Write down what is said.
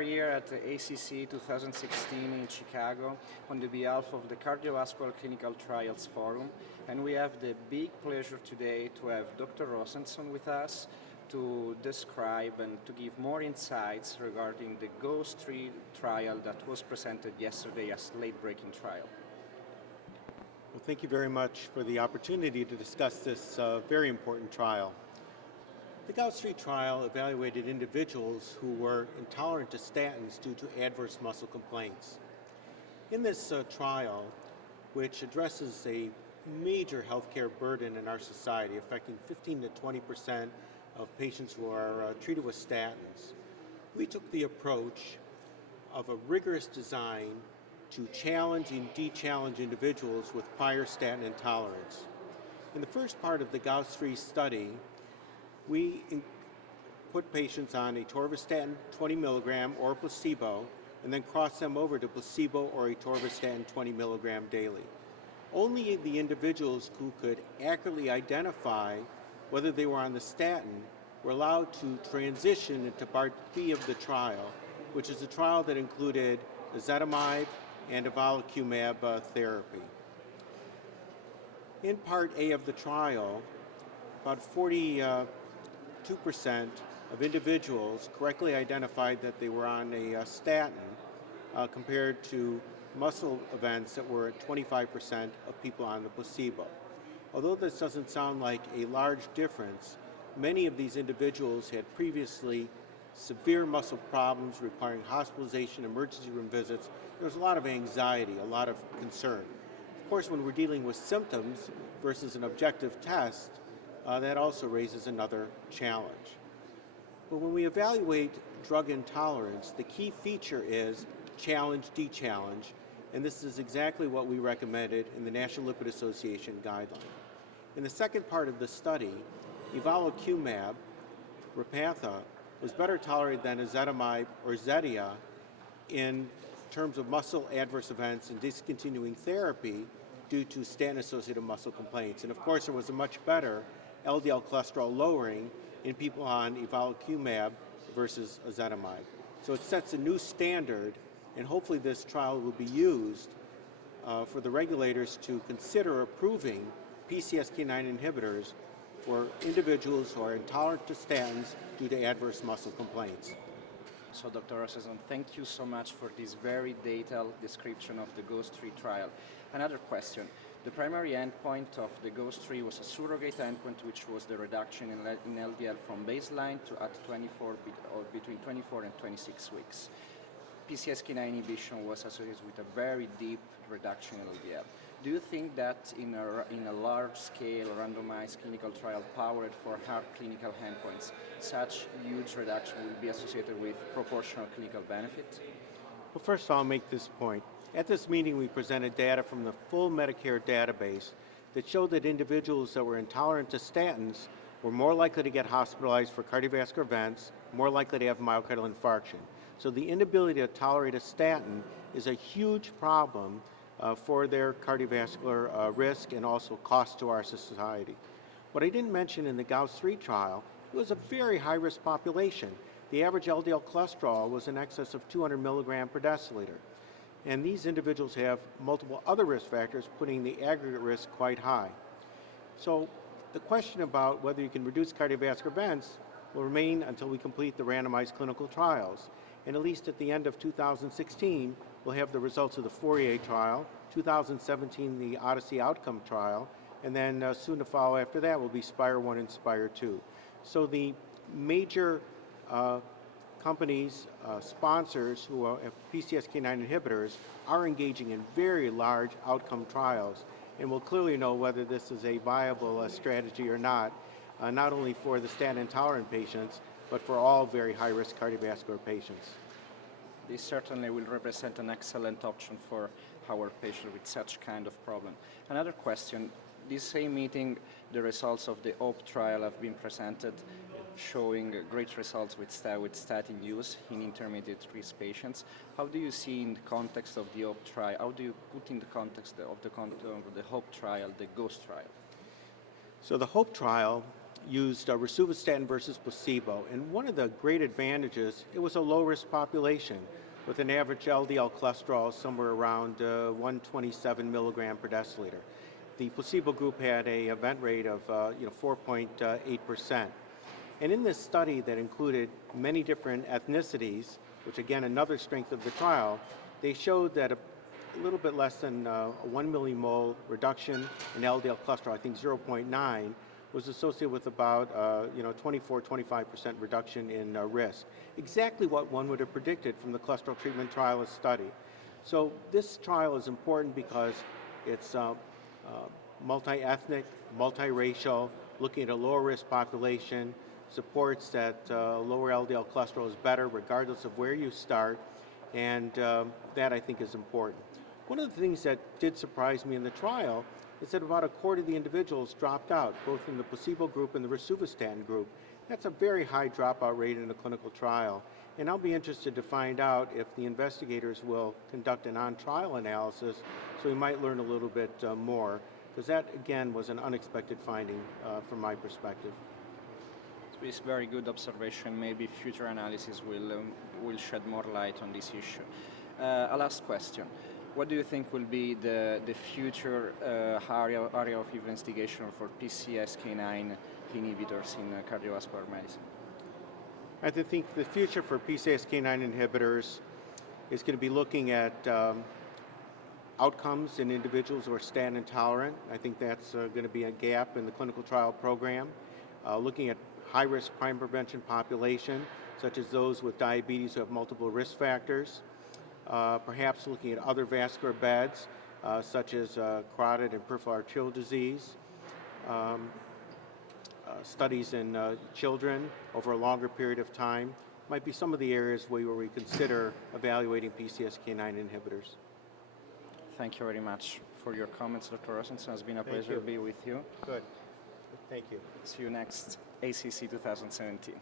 are here at the ACC 2016 in Chicago on the behalf of the Cardiovascular Clinical Trials Forum, and we have the big pleasure today to have Dr. Rosenson with us to describe and to give more insights regarding the GHOST-3 trial that was presented yesterday as late-breaking trial. Well, thank you very much for the opportunity to discuss this very important trial. The GHOST-3 trial evaluated individuals who were intolerant to statins due to adverse muscle complaints. In this trial, which addresses a major healthcare burden in our society, affecting 15 to 20% of patients who are treated with statins, we took the approach of a rigorous design to challenge and de-challenge individuals with prior statin intolerance. In the first part of the GHOST-3 study, we put patients on atorvastatin 20 milligram or placebo, and then cross them over to placebo or atorvastatin 20 milligram daily. Only the individuals who could accurately identify whether they were on the statin were allowed to transition into Part B of the trial, which is a trial that included ezetimibe and evolocumab therapy. In Part A of the trial, about 42% of individuals correctly identified that they were on a statin compared to muscle events that were at 25% of people on the placebo. Although this doesn't sound like a large difference, many of these individuals had previously severe muscle problems requiring hospitalization, emergency room visits. There was a lot of anxiety, a lot of concern. Of course, when we're dealing with symptoms versus an objective test, that also raises another challenge. But when we evaluate drug intolerance, the key feature is challenge, de-challenge, and this is exactly what we recommended in the National Lipid Association guideline. In the second part of the study, evolocumab, Repatha, was better tolerated than ezetimibe or Zetia in terms of muscle adverse events and discontinuing therapy due to statin-associated muscle complaints. And of course, there was a much better LDL cholesterol lowering in people on evolocumab versus ezetimibe. So it sets a new standard, and hopefully this trial will be used for the regulators to consider approving PCSK9 inhibitors for individuals who are intolerant to statins due to adverse muscle complaints. So Dr. Rosenson, thank you so much for this very detailed description of the GHOST-3 trial. Another question. The primary endpoint of the GHOST-3 was a surrogate endpoint, which was the reduction in LDL from baseline to at 24, or between 24 and 26 weeks. PCSK9 inhibition was associated with a very deep reduction in LDL. Do you think that in a large-scale randomized clinical trial powered for hard clinical endpoints, such huge reduction will be associated with proportional clinical benefit? Well, first I'll make this point. At this meeting, we presented data from the full Medicare database that showed that individuals that were intolerant to statins were more likely to get hospitalized for cardiovascular events, more likely to have myocardial infarction. So the inability to tolerate a statin is a huge problem for their cardiovascular risk and also cost to our society. What I didn't mention in the GHOST-3 trial, it was a very high-risk population. The average LDL cholesterol was in excess of 200 milligram per deciliter. And these individuals have multiple other risk factors, putting the aggregate risk quite high. So the question about whether you can reduce cardiovascular events will remain until we complete the randomized clinical trials. And at least at the end of 2016, we'll have the results of the Fourier trial, 2017 the Odyssey outcome trial, and then soon to follow after that will be Spire 1 and Spire 2. So the major companies, sponsors who have PCSK9 inhibitors are engaging in very large outcome trials, and we'll clearly know whether this is a viable strategy or not only for the statin intolerant patients, but for all very high-risk cardiovascular patients. This certainly will represent an excellent option for our patients with such kind of problem. Another question, this same meeting, the results of the HOPE trial have been presented, showing great results with statin use in intermediate risk patients. How do you see in the context of the HOPE trial, how do you put in the context of the HOPE trial, the GHOST trial? So the HOPE trial used rosuvastatin versus placebo. And one of the great advantages, it was a low-risk population with an average LDL cholesterol somewhere around 127 milligram per deciliter. The placebo group had an event rate of 4.8%. And in this study that included many different ethnicities, which again, another strength of the trial, they showed that a little bit less than 1 millimole reduction in LDL cholesterol, I think 0.9, was associated with about 24-25% reduction in risk. Exactly what one would have predicted from the cholesterol treatment trial study. So this trial is important because it's multi-ethnic, multiracial, looking at a lower risk population, supports that lower LDL cholesterol is better regardless of where you start, and that I think is important. One of the things that did surprise me in the trial is that about a quarter of the individuals dropped out, both in the placebo group and the rosuvastatin group. That's a very high dropout rate in a clinical trial. And I'll be interested to find out if the investigators will conduct an on-trial analysis, so we might learn a little bit more, because that, again, was an unexpected finding from my perspective. It's a very good observation. Maybe future analysis will shed more light on this issue. A last question. What do you think will be the future area of investigation for PCSK9 inhibitors in cardiovascular medicine? I think the future for PCSK9 inhibitors is going to be looking at outcomes in individuals who are statin intolerant. I think that's going to be a gap in the clinical trial program. Looking at high-risk crime prevention population, such as those with diabetes who have multiple risk factors. Perhaps looking at other vascular beds, such as carotid and peripheral arterial disease. Studies in children over a longer period of time might be some of the areas where we consider evaluating PCSK9 inhibitors. Thank you very much for your comments, Dr. Rosenson. It's been a pleasure to be with you. Good. Thank you. See you next ACC 2017.